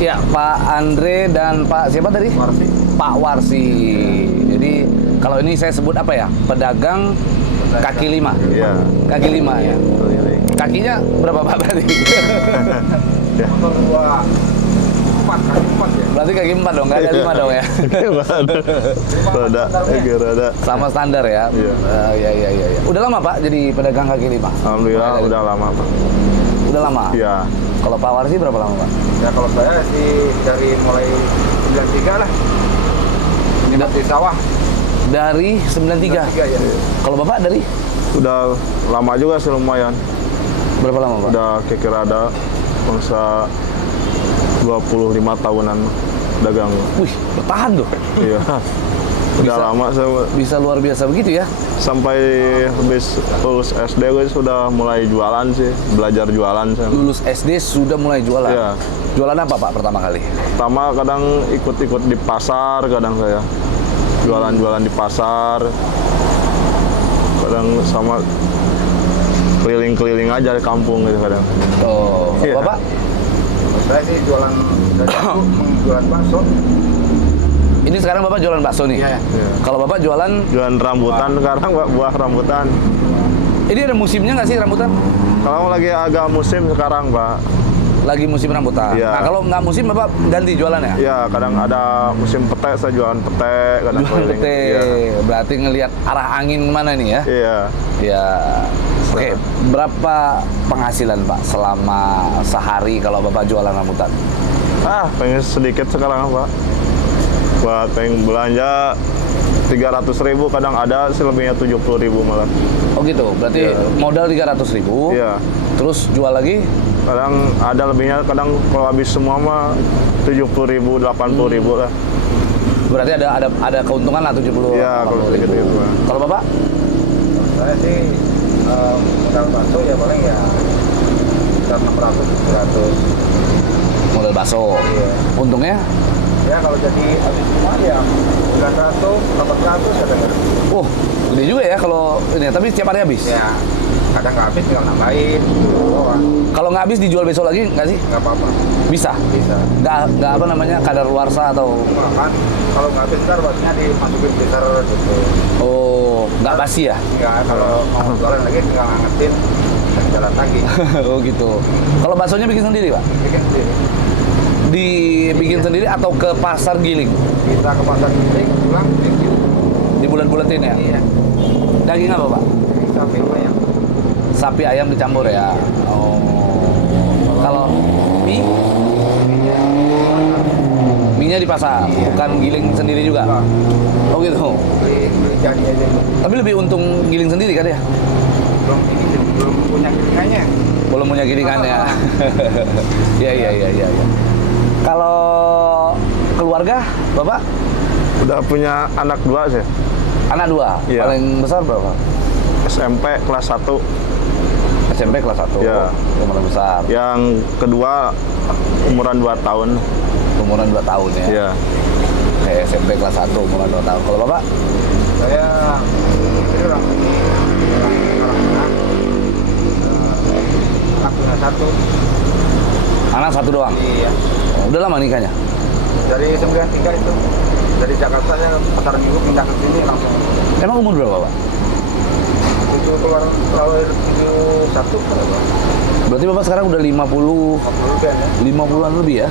Ya, Pak Andre dan Pak siapa tadi? Warsi. Pak Warsi. Jadi kalau ini saya sebut apa ya? Pedagang kaki lima. Iya. Kaki lima ya. Kakinya berapa Pak berarti? Ya. Motor gua 4, kaki 4 ya. Berarti kaki 4 dong, nggak ada 5 dong ya? Rada. Sama standar ya? Iya. Iya. Udah lama Pak jadi pedagang kaki lima? Alhamdulillah udah lama Pak. Udah lama? Iya. Kalau Pak Warsi berapa lama Pak? Ya kalau saya sih dari mulai 93 lah. Ini masih sawah. Dari 93? 93 ya. Kalau Bapak dari? Udah lama juga sih lumayan. Berapa lama Pak? Udah kira-kira ada bangsa 25 tahunan dagang. Wih, bertahan tuh. Iya. Udah Bisa. lama saya Bisa luar biasa begitu ya? sampai habis lulus SD gue sudah mulai jualan sih, belajar jualan saya. Lulus SD sudah mulai jualan? Iya. Jualan apa Pak pertama kali? Pertama kadang ikut-ikut di pasar, kadang saya jualan-jualan di pasar, kadang sama keliling-keliling aja di kampung gitu kadang. Oh, Iya. Bapak? Saya sih jualan dari dulu jualan bakso. Ini sekarang Bapak jualan bakso nih? Iya. Kalau Bapak jualan, Jualan rambutan sekarang Pak, buah rambutan. ini ada musimnya nggak sih rambutan? Kalau lagi agak musim sekarang Pak. Lagi musim rambutan. Iya. Nah, kalau nggak musim Bapak ganti jualan ya? Ya kadang ada musim pete saya jualan pete, kadang Jualan keliling. pete. Iya. Berarti ngelihat arah angin mana nih ya? Iya. Ya. Oke, berapa penghasilan Pak selama sehari kalau Bapak jualan rambutan? Pengen sedikit sekarang Pak. Buat pengen belanja 300.000 kadang ada selebihnya 70.000 malah. Oh gitu, berarti Iya. modal 300.000. Iya. Terus jual lagi? Kadang ada lebihnya, kadang kalau habis semua mah 70.000, 80.000 lah. Berarti ada keuntungan lah 70. Iya, kalau 80.000. sedikit gitu Pak. Kalau Bapak? Saya sih modal bakso ya paling ya sekitar 600 700. Modal bakso. Iya. Untungnya? Ya kalau jadi habis semua ya 900, 800 ya dengar. Oh, gede juga ya kalau ini. Tapi setiap hari habis. Ya kadang nggak habis tinggal nambahin. Oh, Kalau nggak habis dijual besok lagi nggak sih? nggak apa-apa. Bisa. Bisa. Nggak apa namanya kadaluarsa atau Kan kalau nggak habis ntar bajunya dimasukin freezer gitu. oh nggak basi ya? Nggak, kalau mau jualan lagi tinggal ngangetin dan jalan lagi. Oh gitu. Kalau baksonya bikin sendiri Pak? Bikin sendiri. Dibikin sendiri atau ke pasar giling? Kita ke pasar giling, pulang bikin. Di bulan-bulatin ya? Iya. Daging apa Pak? Sapi ayam. Sapi ayam dicampur ya? Oh. Kalau mie? Mie-nya di pasar, bukan giling sendiri juga? Oh gitu. Beli jadi aja. Tapi lebih untung giling sendiri kan ya? Belum punya gilingannya. Belum punya gilingannya. Iya. Kalau keluarga, Bapak? Udah punya anak 2 sih. Anak 2? Iya. Paling besar berapa? SMP kelas 1. SMP kelas 1? Iya. Yang paling besar? Yang kedua umuran 2 tahun. Umuran 2 tahun ya? Iya. Kayak SMP kelas 1, umuran 2 tahun. Kalau Bapak? Saya ini orang anak punya 1. Anak 1 doang? Iya. Oh, udah lama nikahnya? Dari 93 itu. Dari Jakarta saya pasar minggu pindah ke sini langsung. Emang umur berapa Pak? Itu keluar lahir 71 berapa? Berarti Bapak sekarang udah 50 kan ya. 50-an lebih ya?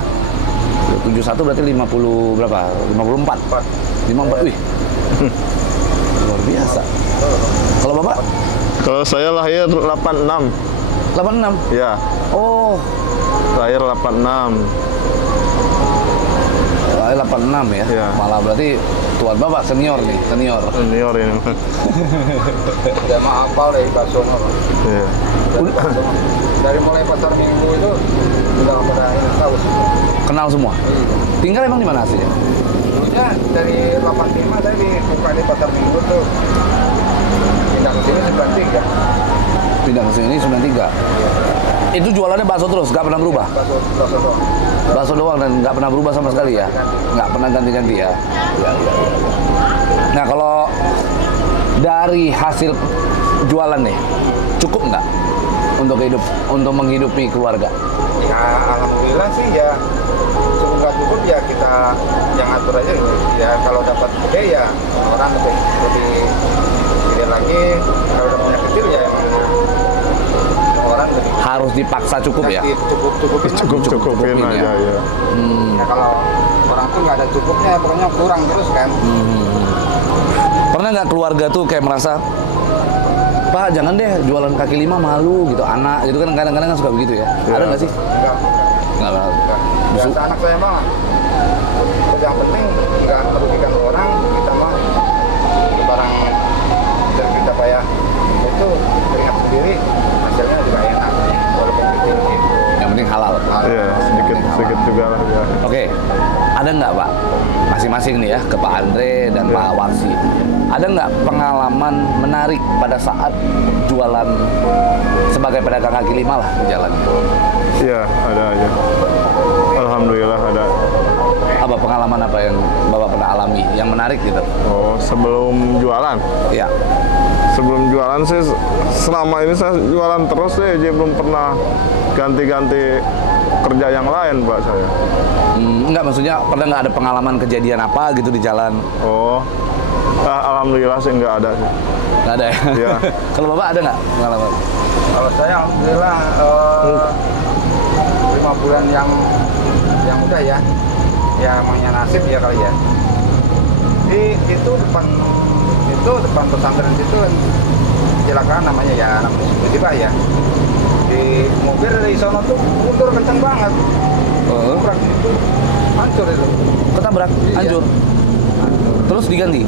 71 berarti 50 berapa? 54? 54, wih. Luar biasa. Kalau Bapak? Kalau saya lahir 86. 86? Ya, Oh, lahir 86. lahir 86 ya? Iya. Malah berarti tuan Bapak senior nih, senior. Senior ini. Udah mah hafal dari bakso mah. Iya. Dari mulai pasar minggu itu udah pada tahu semua. Kenal semua? Tinggal emang di mana aslinya? Dulunya dari 85 saya dibuka di pasar minggu tuh. Pindah ke sini 93. Pindah ke sini 93. Itu jualannya bakso terus, nggak pernah berubah? Bakso doang. Bakso doang dan nggak pernah berubah sama sekali ya? Nggak pernah ganti-ganti ya? Iya. Nah kalau dari hasil jualan nih, cukup nggak untuk menghidupi keluarga? Ya alhamdulillah sih ya ya yang atur aja gitu. Ya kalau dapat gede ya orang lebih gede lagi, kalau dapatnya kecil ya emang orang lebih Harus dipaksa cukup ya. Cukup-cukupin ya. aja ya. Ya, kalau orang tuh nggak ada cukupnya, pokoknya kurang terus kan. Pernah nggak keluarga tuh kayak merasa, Pak jangan deh jualan kaki lima malu gitu, anak gitu kan kadang-kadang kan suka begitu ya. Ada nggak sih? Enggak. Nggak pernah. Biasa anak saya mah, yang penting nggak merugikan orang, kita mah itu barang dari kita payah itu keringat sendiri, hasilnya juga enak, walaupun kecil gitu. Yang penting halal. Iya, sedikit juga lah ya. Oke, ada nggak Pak? Masing-masing nih ya, ke Pak Andre dan Ya. Pak Warsi. Ada nggak pengalaman menarik pada saat jualan sebagai pedagang kaki lima lah di jalan? Iya, ada aja. Alhamdulillah ada. Apa pengalaman apa yang Bapak pernah alami yang menarik gitu? Oh, sebelum jualan. Ya, Sebelum jualan sih selama ini saya jualan terus deh, jadi belum pernah ganti-ganti kerja yang lain, Pak, saya. Enggak, maksudnya pernah nggak ada pengalaman kejadian apa gitu di jalan? Oh. Alhamdulillah sih nggak ada sih. Nggak ada ya? Iya. Kalau Bapak ada nggak pengalaman? Kalau saya alhamdulillah 5 bulan yang udah ya emangnya nasib ya kali ya. Itu depan pesantren situ kan kecelakaan namanya musibah ya. Di mobil dari sono tuh mundur kenceng banget. Tabrak itu hancur itu. Ketabrak, Iya. hancur. Terus diganti?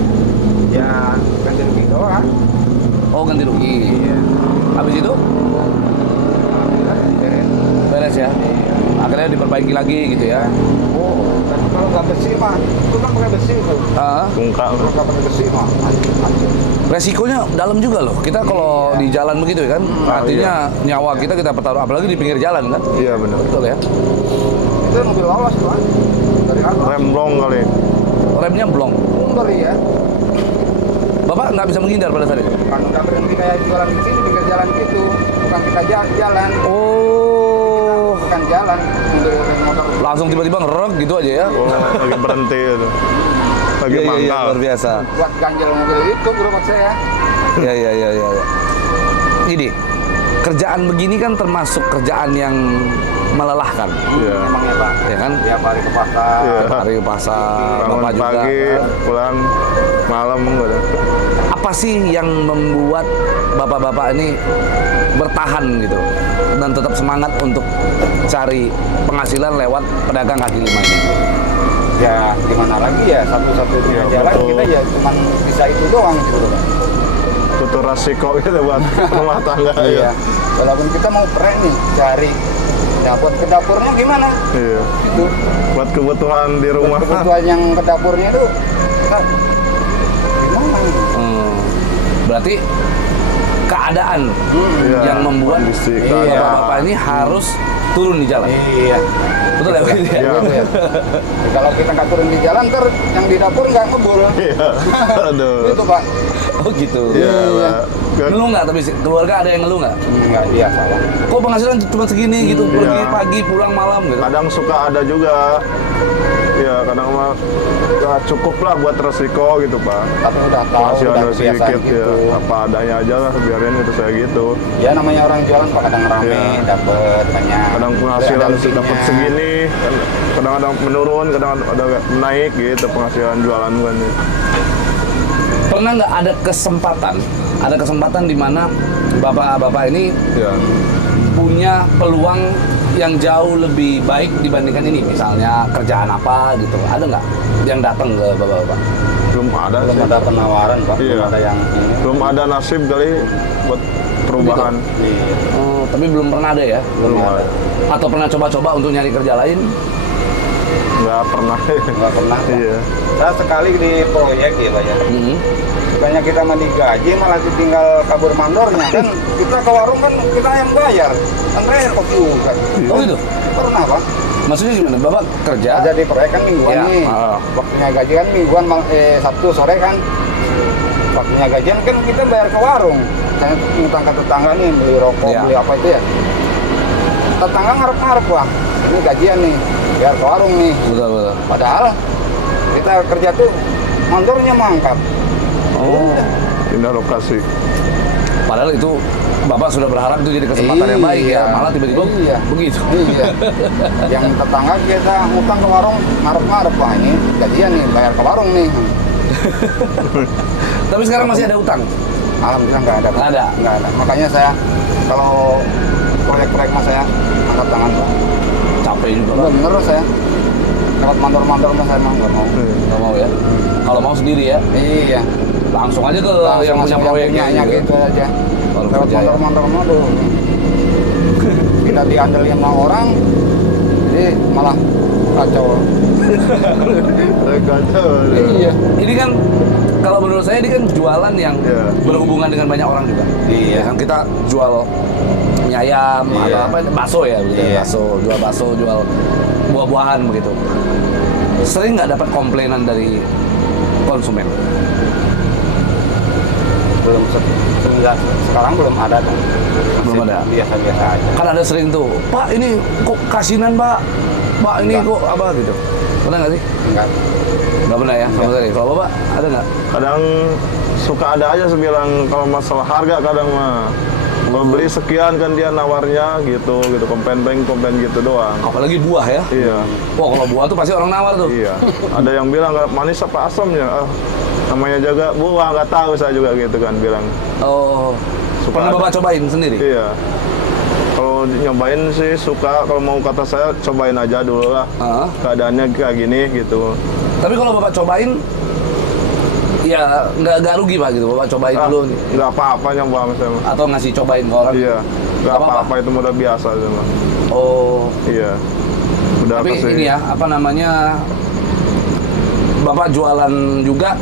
Ya ganti rugi doang. Oh, ganti rugi. Iya. Habis itu Alhamdulillah diberes. beres ya? Akhirnya diperbaiki lagi gitu ya? Oh, tapi kalau nggak besi mah, itu kan pakai besi tuh. Ah, Bungka. Kalau nggak pakai besi mah, hancur. resikonya dalam juga loh. Kita kalau di jalan begitu ya kan, artinya nyawa kita taruh, apalagi di pinggir jalan kan? Iya benar. Betul ya? Itu mobil lawas tuh, dari atas. Rem blong kali. Remnya blong. Mundur ya. Bapak nggak bisa menghindar pada saat itu? Kan udah berhenti kayak jualan di sini, pinggir jalan gitu. Bukan kita jalan, Oh, bukan jalan. Mundur dari motor. langsung tiba-tiba ngerok gitu aja ya? Oh, lagi berhenti itu. Lagi Iya, mangkal. luar biasa. Buat ganjel mobil itu gerobak saya. Iya. Gini, kerjaan begini kan termasuk kerjaan yang melelahkan, Iya. Emangnya Pak. ya kan? Tiap hari ke pasar. Iya. Tiap hari ke pasar, Bangun Bapak juga. pagi, pulang malam udah. Apa sih yang membuat bapak-bapak ini bertahan gitu dan tetap semangat untuk cari penghasilan lewat pedagang kaki lima ini? Ya gimana lagi ya, satu-satunya Iya, jalan betul. kita ya cuman bisa itu doang gitu Pak. Tutur resiko gitu buat rumah tangga. Iya. Walaupun kita mau prank nih cari dapur ke dapurnya gimana? Iya. Itu Buat kebutuhan di rumah. kebutuhan yang ke dapurnya itu kita gimana? Berarti keadaan Iya, yang membuat kondisi Iya. keadaan. bapak-bapak ini harus turun di jalan. Iya. Betul ya? Begitu ya? Iya. Gitu ya. Kalau kita nggak turun di jalan ntar yang di dapur nggak ngebul. Iya. Aduh. Itu Pak. Oh gitu. Iya, Pak. Ngeluh nggak tapi keluarga ada yang ngeluh nggak? Nggak biasa Pak. Kok penghasilan cuma segini gitu, Iya. pergi pagi pulang malam gitu? Kadang suka ada juga. Ya, kadang mah ya cukup lah buat resiko gitu, Pak. Tapi udah tahu Penghasilan udah udah kebiasaan sedikit gitu. ya. Apa adanya aja lah, biarin itu saya gitu. Ya namanya orang jualan Pak, kadang rame, Iya. dapet banyak. Kadang penghasilan Ada dapat ruginya. segini, kadang-kadang menurun, kadang ada naik gitu penghasilan jualan kan. Pernah nggak ada kesempatan di mana bapak-bapak ini Ya. punya peluang yang jauh lebih baik dibandingkan ini, misalnya kerjaan apa gitu, ada nggak yang datang ke bapak-bapak? Belum ada Belum sih. ada penawaran Pak, Iya. belum ada yang ini. Belum ada nasib kali buat perubahan. Iya. Oh, tapi belum pernah ada ya? Belum ada. Atau pernah coba-coba untuk nyari kerja lain? Nggak pernah. Nggak pernah Pak. Iya. Saya sekali di proyek ya Pak ya. Mhm. Bukannya kita mau digaji malah tinggal kabur mandornya kan. Kita ke warung kan kita yang bayar. Kan bayar kopi kan. Oh gitu? Pernah Pak. Maksudnya gimana? Bapak kerja? Kerja di proyek kan mingguan Ya, nih. Waktunya gaji kan mingguan, Sabtu sore kan. Waktunya gajian kan kita bayar ke warung. Saya ngutang ke tetangga nih beli rokok, Ya. beli apa itu ya. Tetangga ngarep-ngarep Wah, ini gajian nih. biar ke warung nih. Betul, betul. Padahal kita kerja tuh mandornya mangkat. Oh, pindah lokasi. Padahal itu Bapak sudah berharap itu jadi kesempatan yang baik ya, malah tiba-tiba Iya. begitu. Iya. Yang tetangga kita ngutang ke warung, ngarep-ngarep, wah ini gajian nih, bayar ke warung nih. Tapi sekarang masih ada utang. Alhamdulillah nggak ada. Nggak ada? Nggak ada. Makanya saya kalau proyek-proyek mas saya angkat tangan Pak. Capek juga Pak. Bener saya. Lewat mandor-mandor mas saya mah nggak mau. Nggak mau ya. Kalau mau sendiri ya, Iya. langsung aja ke Langsung yang punya masuk proyeknya punyanya gitu aja. Baru Lewat kerja ya. mandor-mandor mah tuh. Kita diandelin sama orang, jadi malah kacau. Kacau. Iya. Ini kan kalau menurut saya ini kan jualan yang Iya. berhubungan dengan banyak orang juga. Iya. Ya kan kita jual mie ayam Iya. atau apa bakso ya begitu. Iya. Bakso, jual buah-buahan begitu. Sering nggak dapat komplainan dari konsumen? Belum sekarang belum ada kan. Belum ada. Biasa-biasa aja. Kan ada sering tuh, Pak ini kok kasinan Pak, Pak ini Enggak. kok apa gitu. Pernah nggak sih? Enggak. Nggak pernah ya sama Enggak. sekali. Kalau Bapak ada nggak? Kadang suka ada aja sebilang kalau masalah harga kadang mah. Kalau beli sekian kan dia nawarnya gitu komplain gitu doang. Apalagi buah ya. Iya. Wah kalau buah tuh pasti orang nawar tuh. Iya. Ada yang bilang manis apa asamnya? Ah, namanya jaga buah nggak tahu saya juga gitu kan bilang. Oh. Suka Pernah ada. Bapak cobain sendiri? Iya. Kalau nyobain sih suka, kalau mau kata saya cobain aja dulu lah. Heeh. Keadaannya kayak gini gitu. Tapi kalau Bapak cobain, ya nggak rugi Pak gitu. Bapak cobain Ah, dulu nih. nggak apa-apa nyoba misalnya. Atau ngasih cobain ke orang. Iya. Nggak apa-apa. apa-apa itu udah biasa sama. Oh. Iya. Udah Tapi kasih. ini ya, apa namanya, Bapak jualan juga,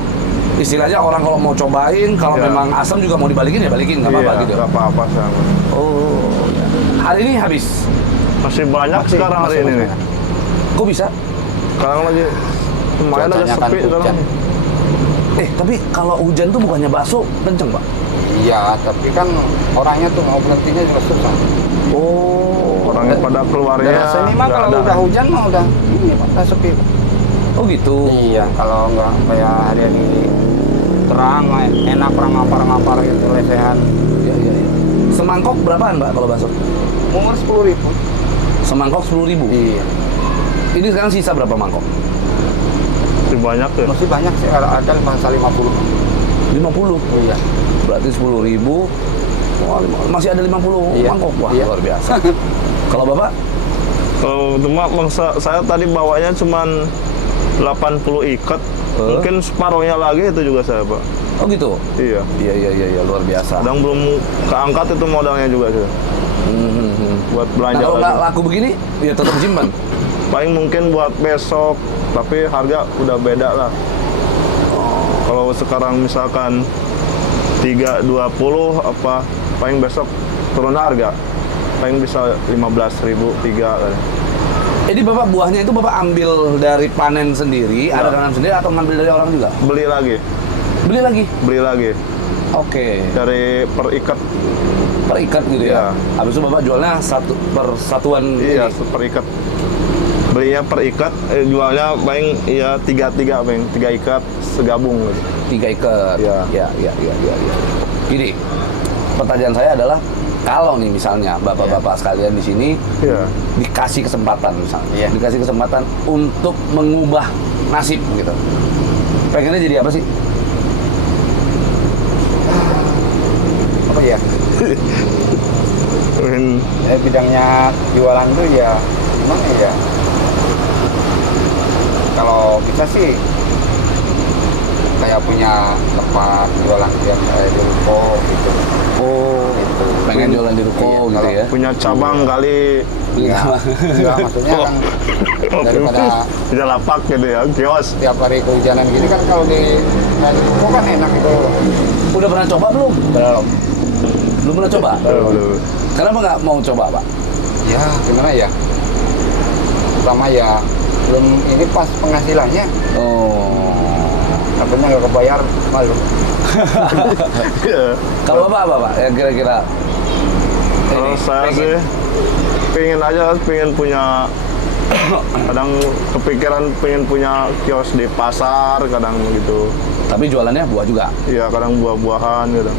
istilahnya orang kalau mau cobain, kalau Iya. memang asam juga mau dibalikin ya balikin, nggak apa-apa Iya, gitu. nggak apa-apa sama. Oh. Hari ini habis. Masih banyak sekarang hari ini nih. Kok bisa? Sekarang lagi lumayan agak Cuacanya kan sepi sekarang. hujan. Tapi kalau hujan tuh bukannya bakso kenceng Pak? Iya, tapi kan orangnya tuh mau berhentinya juga susah. Oh. Orangnya pada keluarnya. Dan sini mah nggak kalau ada. udah hujan mah udah ini Pak, udah sepi. Oh gitu. Iya, kalau nggak kayak hari ini terang, enak orang ngampar-ngampar gitu, lesehan. Iya, iya, iya. Semangkok berapaan Mbak kalau bakso? Umur 10.000. Semangkok 10.000. Iya. Ini sekarang sisa berapa mangkok? Masih banyak ya. Masih banyak sih, ada bahasa 50. 50. Iya. Berarti 10.000. Wah, masih ada 50 Iya. mangkok. Wah, Iya. luar biasa. Kalau Bapak? Kalau cuma bangsa saya tadi bawanya cuman 80 ikat. Mungkin separuhnya lagi itu juga saya, Pak. Oh gitu? Iya. Iya, iya, iya, iya, luar biasa. Kadang belum keangkat itu modalnya juga sih. Buat Nah, belanja kalau lagi. nggak laku begini, ya tetap simpan. Paling mungkin buat besok, tapi harga udah beda lah. Kalau sekarang misalkan 320 apa, paling besok turun harga. Paling bisa 15.000 3 kan. Jadi Bapak buahnya itu Bapak ambil dari panen sendiri, Ya. ada tanam sendiri atau ngambil dari orang juga? Beli lagi, Beli lagi? beli lagi Oke. dari per ikat. Per ikat gitu ya? Iya. Habis itu Bapak jualnya satu per satuan Iya, ini? per ikat. Belinya per ikat, jualnya paling iya 3 paling 3 ikat segabung gitu. 3 ikat. Iya. Ya, ya, ya, ya, ya. Gini, pertanyaan saya adalah kalau nih misalnya bapak-bapak sekalian di sini Iya. dikasih kesempatan misalnya, Iya. dikasih kesempatan untuk mengubah nasib gitu, pengennya jadi apa sih? Apa ya? Mungkin Bidangnya jualan tuh ya gimana ya? Kalau bisa sih kayak punya tempat jualan yang kayak di ruko gitu. Oh, Gitu. pengen jualan di ruko Iya, gitu kalau ya? punya cabang kali Enggak, enggak maksudnya kan daripada bisa lapak gitu ya, kios. tiap hari kehujanan gini kan kalau di kayak di ruko kan enak gitu. Udah pernah coba belum? Belum. Belum pernah coba? Aduh. Kenapa nggak mau coba Pak? Ya gimana ya? Pertama ya belum ini pas penghasilannya, Oh, takutnya nggak kebayar malu. Iya. kalau Bapak apa Pak? Yang kira-kira Kalau ini, saya pengen? sih pengen aja, pengen punya Kadang kepikiran pengen punya kios di pasar, kadang gitu. Tapi jualannya buah juga. Iya, kadang buah-buahan gitu.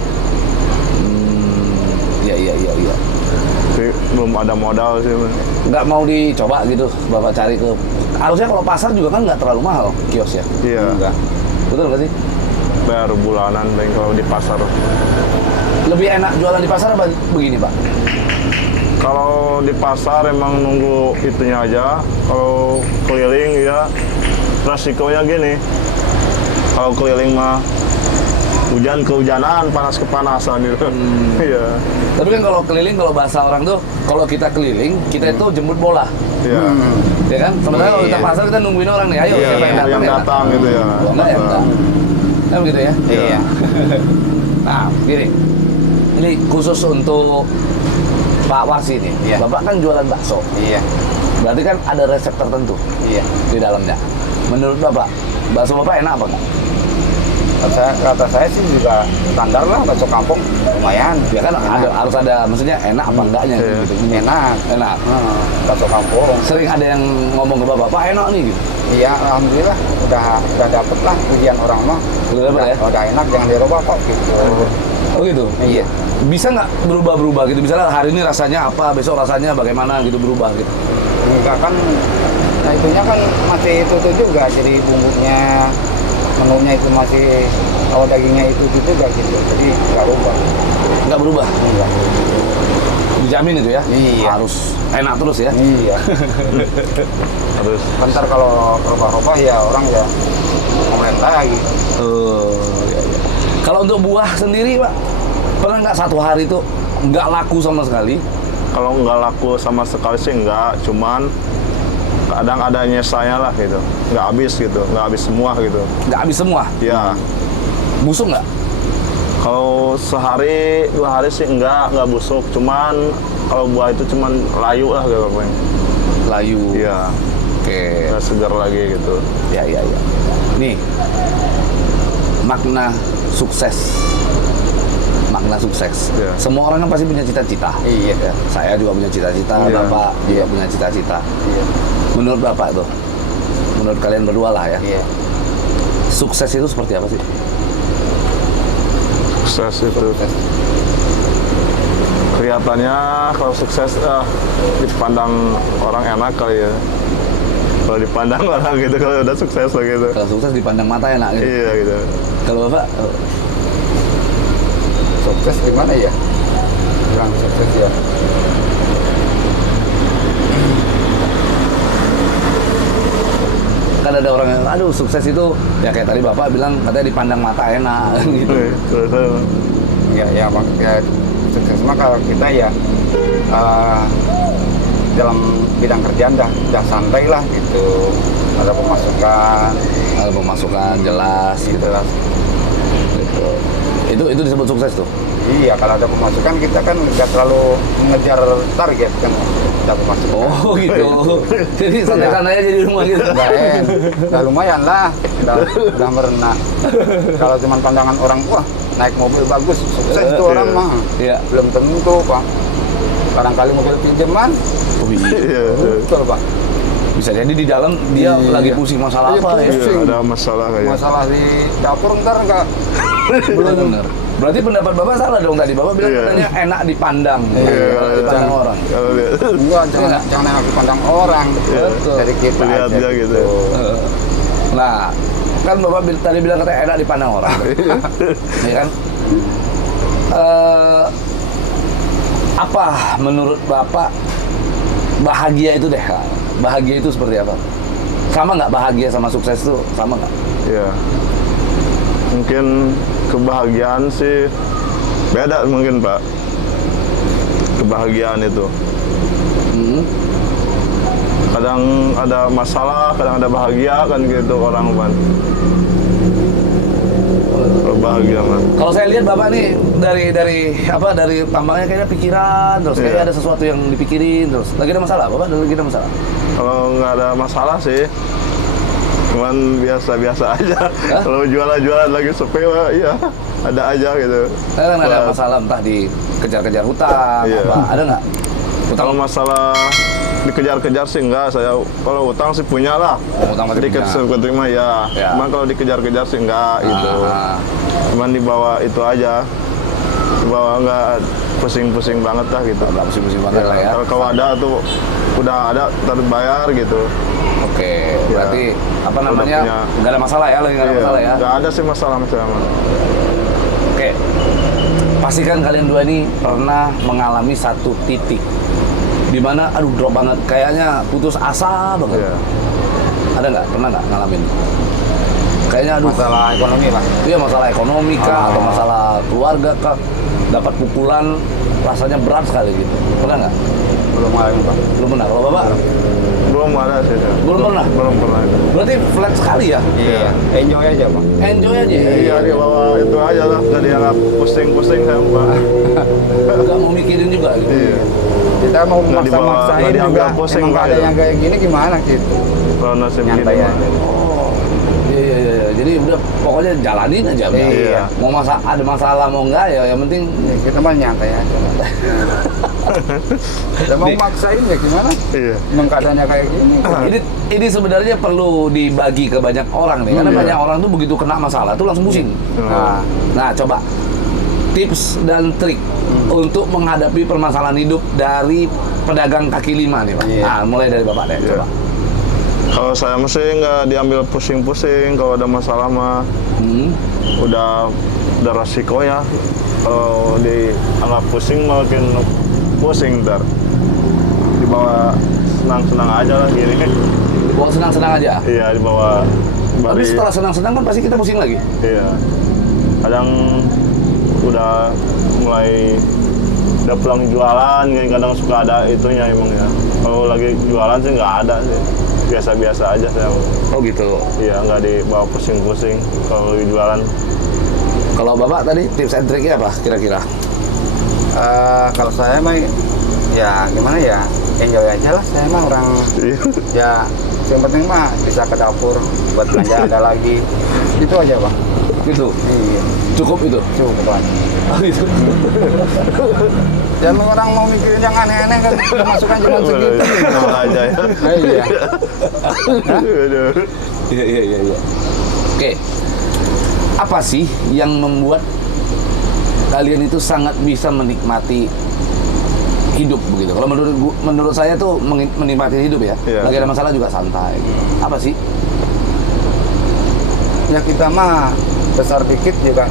Iya. Tapi belum ada modal sih. Nggak mau dicoba gitu, Bapak cari ke... Harusnya kalau pasar juga kan nggak terlalu mahal kiosnya. Iya. Enggak. Betul nggak sih? Bayar bulanan paling kalau di pasar. Lebih enak jualan di pasar apa begini, Pak? Kalau di pasar emang nunggu itunya aja. Kalau keliling ya resikonya gini. Kalau keliling mah hujan kehujanan, panas kepanasan gitu. Iya. Tapi kan kalau keliling, kalau bahasa orang tuh, kalau kita keliling, kita itu jemput bola. Iya. Ya kan? Sementara kalau kita pasar, kita nungguin orang nih, ayo Iya, siapa yang datang gitu ya. Kalau enggak ya enggak. Kan begitu ya? Iya. Nah, gini. Ini khusus untuk Pak Warsi nih. Iya. Bapak kan jualan bakso. Iya. Berarti kan ada resep tertentu Iya. di dalamnya. Menurut Bapak, bakso Bapak enak apa enggak? Kata saya sih juga standar lah, bakso kampung lumayan. Ya kan harus ada, maksudnya enak apa enggaknya Iya. gitu. Enak. Enak. Bakso kampung. Sering ada yang ngomong ke Bapak, Pak enak nih gitu. Iya, alhamdulillah udah dapet lah pujian orang mah. Udah dapet ya? Udah enak, jangan dirubah kok gitu. Oh gitu? Iya. Bisa nggak berubah-berubah gitu? Misalnya hari ini rasanya apa, besok rasanya bagaimana gitu berubah gitu? Enggak kan, nah itunya kan masih itu juga, jadi bumbunya, menunya itu masih, kalau dagingnya itu juga gitu, jadi nggak rubah. Nggak berubah? Enggak. Dijamin itu ya? Iya. Harus enak terus ya? Iya. Harus. Bentar kalau rubah-rubah ya orang ya ngomongin lagi. Iya. Kalau untuk buah sendiri Pak, pernah nggak satu hari itu nggak laku sama sekali? Kalau nggak laku sama sekali sih nggak, cuman kadang ada nyesanya lah gitu, nggak habis gitu, nggak habis semua gitu. Nggak habis semua? Ya, Busuk nggak? kalau sehari 2 hari sih nggak busuk, cuman kalau buah itu cuman layu lah gitu paling. Layu. Iya, Oke. nggak segar lagi gitu. Ya. Nih, makna sukses. Makna sukses. Iya. Semua orang kan pasti punya cita-cita. Iya. Ya, saya juga punya cita-cita, Iya. Bapak juga punya cita-cita. Iya. Menurut Bapak tuh, menurut kalian berdua lah ya, Iya. sukses itu seperti apa sih? Sukses itu kelihatannya kalau sukses dipandang orang enak kali ya. Kalau dipandang orang gitu, kalau udah sukses lah gitu. Kalau sukses dipandang mata enak gitu. Iya gitu. Kalau Bapak, Sukses gimana ya? Bilang sukses ya. kan ada orang yang, aduh sukses itu, ya kayak tadi Bapak bilang, katanya dipandang mata enak gitu. Ya sukses mah kalau kita ya dalam bidang kerjaan dah santai lah gitu, ada pemasukan jelas gitu. Gitu. Itu disebut sukses tuh. Iya, kalau ada pemasukan kita kan nggak terlalu mengejar target kan, ada pemasukan. Oh gitu. Jadi santai-santai aja di rumah gitu. Udah lumayan lah, udah merenah. Kalau cuma pandangan orang, wah naik mobil bagus, sukses itu orang mah. Iya. Belum tentu Pak. Barangkali mobil pinjaman. Oh, iya. Betul Pak. Bisa jadi di dalam dia lagi pusing masalah Iya, apa ya? pusing. Iya, ada masalah kayaknya. Masalah di dapur ntar nggak. Benar. Berarti pendapat Bapak salah dong tadi. Bapak bilang Iya. katanya enak dipandang. Iya, Dipandang orang. Kalau lihat Enggak, jangan enak dipandang orang. Betul. Dari kita Lihat aja dia gitu. Nah, kan Bapak tadi bilang katanya enak dipandang orang. Ya kan? Apa menurut Bapak bahagia itu deh? Bahagia itu seperti apa? Sama nggak bahagia sama sukses itu? Sama nggak? ya mungkin kebahagiaan sih beda mungkin Pak, kebahagiaan itu kadang ada masalah, kadang ada bahagia kan gitu orang kan. Kalau bahagia mah Kalau saya lihat Bapak nih dari tambangnya kayaknya pikiran terus, kayaknya Iya. ada sesuatu yang dipikirin terus. Lagi ada masalah, Bapak? Lagi ada masalah? kalau nggak ada masalah sih, cuman biasa-biasa aja. Hah? Kalau jualan lagi sepi mah iya ada aja gitu. Kan ada Wah, masalah entah dikejar-kejar hutang Iya. apa? Ada nggak? kalau masalah dikejar-kejar sih enggak. Saya kalau utang sih punya lah. Utang masih Sedikit punya. sedikit mah ya. Ya. Cuman kalau dikejar-kejar sih enggak gitu. Ah. Cuman dibawa itu aja. Dibawa enggak pusing-pusing banget lah gitu. Nggak pusing-pusing banget lah ya. Kalau ada tuh udah ada terbayar gitu. Oke, berarti apa Udah namanya? punya. Nggak ada masalah ya, lagi nggak ada masalah ya. Nggak ada sih masalah-masalah. Oke, pastikan kalian dua ini pernah mengalami satu titik di mana, aduh drop banget, kayaknya putus asa banget. Iya. Ada nggak? Pernah nggak ngalamin? Kayaknya aduh, Masalah ekonomi Pak. iya masalah ekonomi kah, Oh. atau masalah keluarga kah, dapat pukulan rasanya berat sekali gitu. Pernah nggak? Belum ngalamin Pak. Belum pernah. Kalau bapak Belum ada sih. Belum pernah? Belum pernah. berarti flat sekali ya, Iya. Enjoy aja Pak. enjoy aja. Iya, dia bawa itu aja lah. Nggak dianggap pusing-pusing saya Mbak. Nggak mau mikirin juga gitu. Iya. Kita mau Nggak dibawa- maksa-maksain nggak diambil juga. pusing, Emang Pak, ada ya. yang kayak gini gimana gitu. Kalau nasib Nyantai begini aja. mah. Oh, iya. Jadi udah pokoknya jalanin aja. udah. Iya. Mau ada masalah mau enggak ya, yang penting Ya, kita mah nyantai aja. Kita mau Nih. maksain ya gimana? Iya. Emang keadaannya kayak gini. ini sebenarnya perlu dibagi ke banyak orang nih, karena Iya. banyak orang tuh begitu kena masalah tuh langsung pusing. Nah, Nah, coba tips dan trik untuk menghadapi permasalahan hidup dari pedagang kaki lima nih, Pak. Iya. Nah, mulai dari Bapak deh, Iya. coba. Kalau saya mesti nggak diambil pusing-pusing. Kalau ada masalah mah udah resiko ya. Kalau dianggap pusing makin pusing ntar. Dibawa senang-senang aja lah gini. Bawa senang-senang aja. Iya, dibawa Tapi bari. setelah senang-senang kan pasti kita pusing lagi. Iya. Kadang udah mulai udah pulang jualan, kadang suka ada itunya emang ya. Kalau lagi jualan sih nggak ada sih. Biasa-biasa aja saya. Oh gitu. Iya, nggak dibawa pusing-pusing kalau lagi jualan. Kalau Bapak tadi tips and triknya apa kira-kira? kalau saya mah ya gimana ya, enjoy aja lah. Saya mah orang Iya. ya yang penting mah bisa ke dapur buat belanja ada lagi. Itu aja Pak. Gitu. Iya, Cukup itu. cukup Pak. Oh gitu. Jangan orang mau mikirin yang aneh-aneh kan masukan cuma segitu. Sama aja ya. Nah, iya. Aduh. Iya. Oke. Apa sih yang membuat kalian itu sangat bisa menikmati hidup begitu? Kalau menurut saya tuh menikmati hidup ya. Iya. Lagi ada masalah juga santai. Apa sih? Ya kita mah besar dikit juga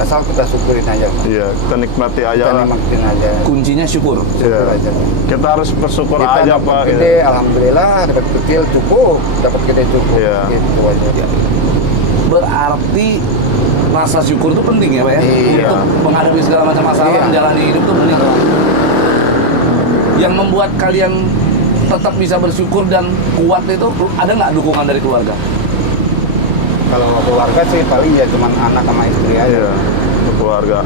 asal kita syukurin aja Pak. Iya, kita nikmati aja Kita lah. nikmatin aja. Kuncinya syukur. Syukur Iya. aja. Kita harus bersyukur Kita aja dapat Pak. gede, alhamdulillah. Dapat kecil cukup, dapat gede cukup. Iya. Gitu aja. Berarti rasa syukur itu penting ya Pak ya? Iya. Untuk menghadapi segala macam masalah, Iya. menjalani hidup itu penting. Yang membuat kalian tetap bisa bersyukur dan kuat itu ada nggak dukungan dari keluarga? Kalau keluarga sih paling ya cuma anak sama istri aja. Iya, keluarga.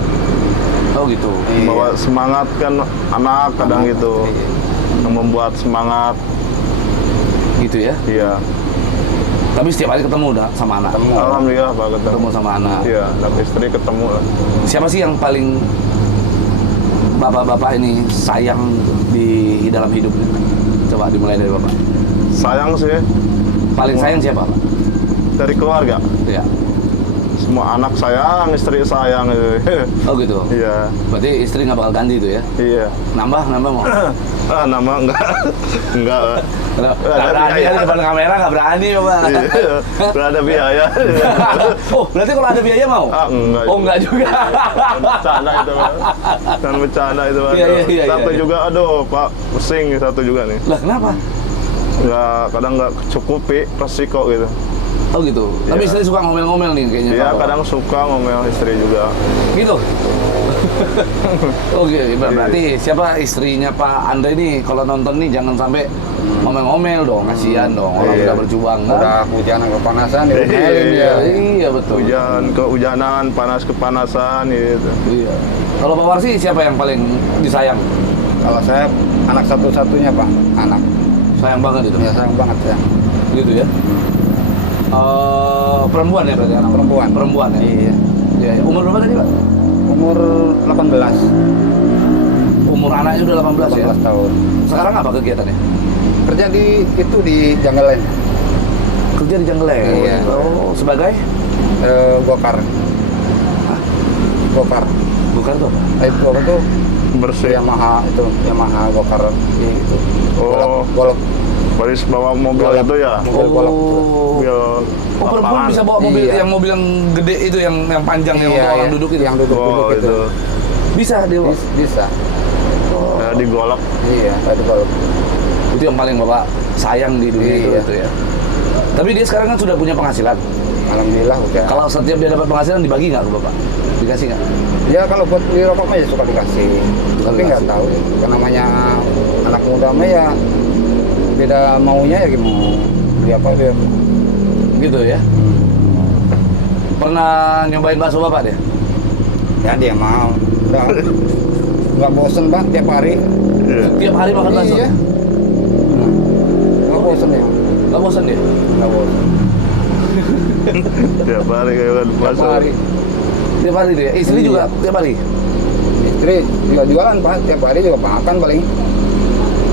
Oh gitu. Iya. Bawa semangat kan anak kadang Anak, gitu. iya. Yang membuat semangat. Gitu ya. Iya. Tapi setiap hari ketemu udah sama anak. Ketemu. Alhamdulillah Pak ketemu. Ketemu sama anak. Iya, dan istri ketemu lah. Siapa sih yang paling bapak-bapak ini sayang di dalam hidup ini? Coba dimulai dari bapak. Sayang sih Paling sayang siapa Pak? dari keluarga. Ya. Semua anak sayang, istri sayang gitu. Oh gitu. Iya. Berarti istri nggak bakal ganti itu ya? Iya. Nambah mau? Nama enggak. Enggak, Pak. Nggak Ada berani biaya. kan di depan kamera nggak berani Bapak. Iya. Nggak ada biaya. Oh berarti kalau ada biaya mau? Enggak. Oh enggak juga. Kan bercanda itu Pak. Kan bercanda itu Pak. Iya, Satu iya. juga, aduh Pak, pusing satu juga nih. Lah kenapa? Kadang nggak cukupi resiko gitu. Oh gitu. Tapi Iya. istri suka ngomel-ngomel nih kayaknya. Dia Bapak. kadang suka ngomel istri juga. Gitu. Oke, berarti siapa istrinya Pak Andre ini kalau nonton nih jangan sampai ngomel-ngomel dong, kasihan dong. Orang Iya. udah berjuang kan. Udah hujan kepanasan diomelin Iya. dia. Iya betul. Hujan kehujanan, panas kepanasan gitu. Iya. Kalau Pak Warsi siapa yang paling disayang? Kalau saya anak satu-satunya Pak, anak. Sayang banget itu. Ya sayang banget ya. Gitu ya. Perempuan ya berarti anak Perempuan. Perempuan ya. Iya. Iya. Umur berapa tadi Pak? Umur 18. Umur anaknya udah 18 ya. 18 tahun. Sekarang apa kegiatannya? kerja di itu di Jungle Land. Kerja di Jungle Land. Iya. Oh, sebagai Gokar. Gokar. bukan tuh apa? Itu apa tuh? Bersih. Yamaha Gokar itu. Oh. Golok. Baris bawa mobil Golok. itu ya. Mobil golok itu. Mobil Oh, perempuan lapangan. bisa bawa mobil Iya. yang mobil yang gede itu yang panjang yang untuk orang duduk itu. Yang duduk-duduk Oh, itu. itu. Bisa dia. Pak? Bisa. Ya, digolak. Iya, ada golok. Itu yang paling Bapak sayang di dunia Iya. itu ya. Tapi dia sekarang kan sudah punya penghasilan. Alhamdulillah udah. Kalau setiap dia dapat penghasilan dibagi nggak ke Bapak? Dikasih nggak? Ya kalau buat beli rokok mah ya suka dikasih. Tapi nggak dikasih. tahu. Karena namanya anak muda mah ya beda maunya ya mau beli apa dia. Gitu ya. Pernah nyobain bakso Bapak dia? Ya dia mau. Udah nggak bosen Bang tiap hari. Iya. Tiap hari makan bakso? Iya. Nggak bosen ya. Nggak bosan dia? Nggak bosen. Tiap hari kayak Tiap bakso. hari. Tiap hari dia? Istri Iya. juga tiap hari? Istri juga jualan Pak. Tiap hari juga makan paling.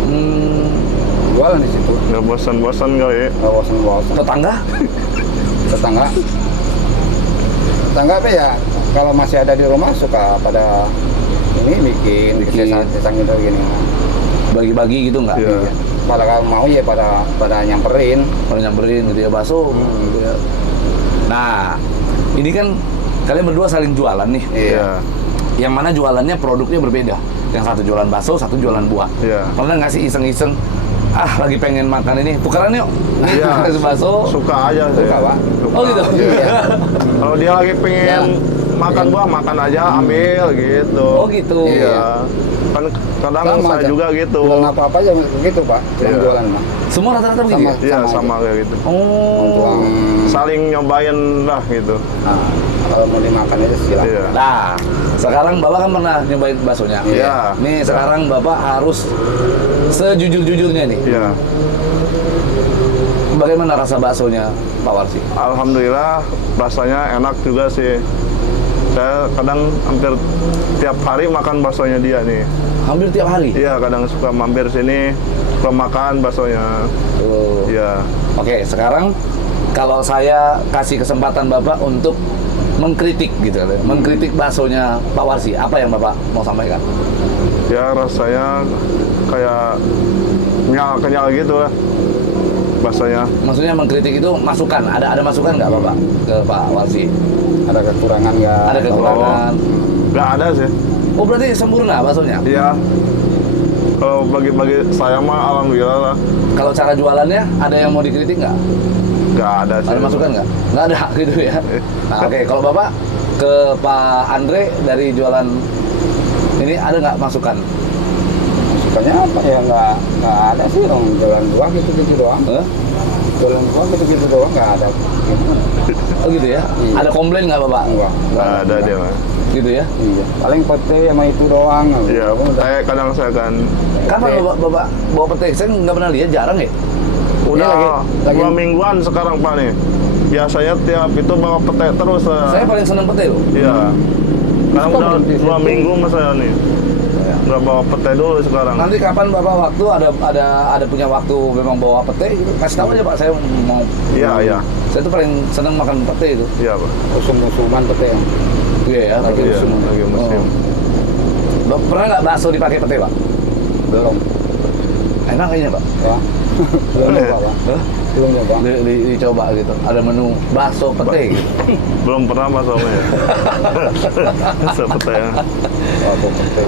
Hmm, Jualan di situ. Nggak bosan-bosan kali. Nggak bosen-bosen. tetangga? Tetangga. Tetangga apa ya? Kalau masih ada di rumah suka pada ini bikin sesang gitu gini. Bagi-bagi gitu nggak? Iya. Pada kalau mau ya pada nyamperin. Kalau nyamperin gitu ya bakso gitu ya. Nah, ini kan kalian berdua saling jualan nih. Iya. Yang mana jualannya produknya berbeda. Yang satu jualan bakso, satu jualan buah. Iya. Pernah nggak sih iseng-iseng, lagi pengen makan ini, tukeran yuk. Iya. Bakso. Suka aja saya. Suka, Pak. Suka. Oh gitu? Iya. Kalau dia lagi pengen makan buah, makan aja, ambil gitu. Oh gitu. Iya. Kan kadang Sama saya aja. juga gitu. Jualan apa aja begitu Pak. Yang Iya. jualan mah. Semua rata-rata begitu ya? Iya, Sama sama kayak gitu. Oh. Tuang. Saling nyobain lah gitu. Nah, kalau mau dimakan itu silakan. Iya. Nah, sekarang Bapak kan pernah nyobain baksonya. Iya. Nih sekarang Bapak harus sejujur-jujurnya nih. Iya. Bagaimana rasa baksonya Pak Warsi? Alhamdulillah rasanya enak juga sih. Saya kadang hampir tiap hari makan baksonya dia nih. Hampir tiap hari? Iya, kadang suka mampir sini, suka makan baksonya. Tuh. Iya. Oke, sekarang kalau saya kasih kesempatan Bapak untuk mengkritik gitu, mengkritik baksonya Pak Warsi, apa yang Bapak mau sampaikan? Ya rasanya kayak kenyal gitu lah baksonya. Maksudnya mengkritik itu masukan, ada masukan nggak Bapak ke Pak Warsi? Ada kekurangan nggak? Ada kekurangan? Nggak ada sih. Oh berarti sempurna baksonya? Iya. Kalau bagi-bagi saya mah alhamdulillah lah. Kalau cara jualannya ada yang mau dikritik nggak? Nggak ada sih. Ada masukan nggak? Nggak ada gitu ya. Nah oke, kalau Bapak ke Pak Andre dari jualan ini ada nggak masukan? Sukanya apa ya nggak ada sih dong jualan buah gitu doang. Hah? Jualan buah gitu doang nggak ada. Oh gitu ya? Iya. Ada komplain nggak Bapak? Enggak. Nggak ada dia mah. Gitu ya? Iya. Paling pete sama itu doang. Iya. Udah. Kadang saya kan Kapan Bapak bawa petai? Saya nggak pernah lihat, jarang ya? udah lagi- 2 mingguan sekarang Pak nih. Biasanya tiap itu bawa pete terus. Saya paling seneng petai loh. Iya. Sekarang Suka udah berhenti 2 situ. minggu mas saya nih. Udah bawa pete dulu sekarang. Nanti kapan Bapak waktu ada punya waktu memang bawa petai, gitu, kasih tahu aja Pak, saya mau. Iya, iya. Saya tuh paling seneng makan petai itu. Iya Pak. Musim-musiman pete. Iya ya, lagi Iya, musim. lagi musim. Oh. Pernah nggak bakso dipakai petai Pak? Belum. Enak kayaknya Pak. Ya. Belum nyoba Pak. Hah? Belum nyoba. Dicoba gitu. Ada menu bakso petai. Gitu. Belum pernah Mas Om ya. Bakso pete. Wah, pete.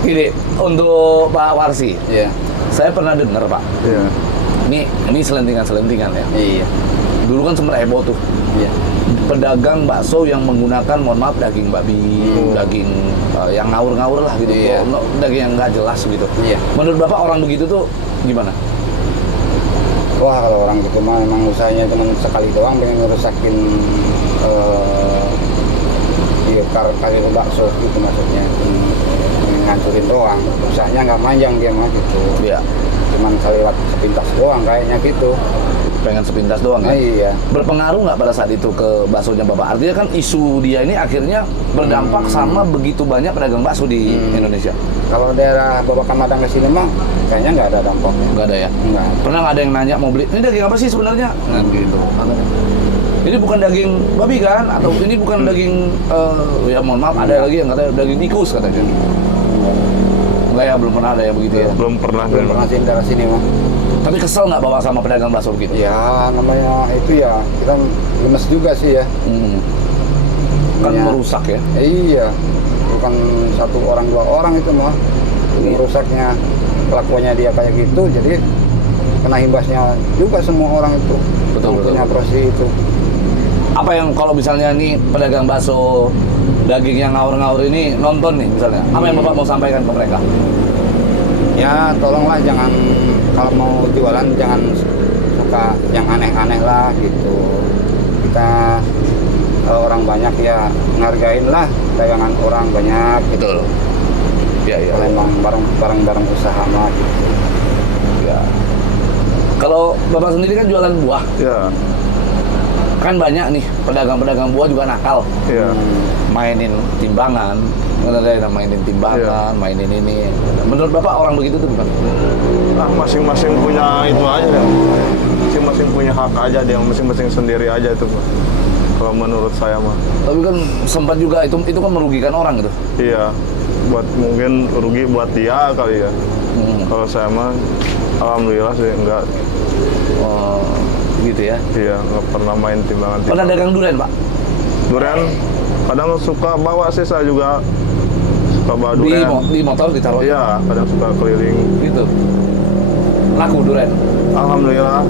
Gini, untuk Pak Warsi, Iya. saya pernah dengar Pak. Iya. Ini selentingan ya. Iya. Dulu kan sempat heboh tuh. Iya. Pedagang bakso yang menggunakan, mohon maaf, daging babi, daging yang ngawur-ngawur lah gitu, Iya. daging yang nggak jelas gitu. Iya. Menurut Bapak orang begitu tuh gimana? Wah, kalau orang gitu mah emang usahanya cuma sekali doang pengen ngerusakin kali bakso gitu maksudnya. Pengen ngancurin doang. Usahanya nggak panjang dia mah gitu. Iya. Cuman kali lewat sepintas doang kayaknya gitu. pengen sepintas doang ya. Iya. Berpengaruh nggak pada saat itu ke baksonya Bapak? Artinya kan isu dia ini akhirnya berdampak sama begitu banyak pedagang bakso di Indonesia. Kalau daerah Bapak Kamadang ke sini mah kayaknya nggak ada dampaknya. Nggak ada ya? Nggak. Pernah nggak ada yang nanya mau beli, ini daging apa sih sebenarnya? Nah gitu. Ini bukan daging babi kan? Atau ini bukan daging, ya mohon maaf, ada lagi yang katanya daging tikus katanya. Enggak ya, belum pernah ada ya begitu ya? Belum pernah. Belum pernah sih daerah sini mah. Tapi kesel nggak Bapak sama pedagang bakso begitu? Ya namanya itu ya kita gemes juga sih ya. Kan Ya. merusak ya? Iya, bukan satu orang dua orang itu mah. Iya. Merusaknya kelakuannya dia kayak gitu, jadi kena imbasnya juga semua orang itu. Betul, yang betul. punya profesi itu. Apa yang kalau misalnya nih pedagang bakso daging yang ngawur-ngawur ini nonton nih misalnya, apa yang Bapak mau sampaikan ke mereka? Ya tolonglah jangan kalau mau jualan jangan suka yang aneh-aneh lah gitu. Kita kalau orang banyak ya ngargain lah dagangan orang banyak gitu. Betul. Ya, ya. Kalau emang bareng usaha mah gitu. Ya. Kalau Bapak sendiri kan jualan buah, Ya, kan banyak nih pedagang-pedagang buah juga nakal, ya. mainin timbangan, mainin timbangan, mainin ini. Menurut Bapak orang begitu tuh bukan? Nah, masing-masing punya itu aja ya. Masing-masing punya hak aja dia, masing-masing sendiri aja itu, Pak. Kalau menurut saya mah. Tapi kan sempat juga itu kan merugikan orang gitu. Iya. Buat mungkin rugi buat dia kali ya. Kalau saya mah alhamdulillah sih enggak. Oh, gitu ya. Iya, nggak pernah main timbangan. Pernah dagang durian, Pak? Durian kadang suka bawa sih, saya juga suka bawa durian. Di motor ditaruh. Iya, kadang suka keliling. Gitu. Laku durian. Alhamdulillah.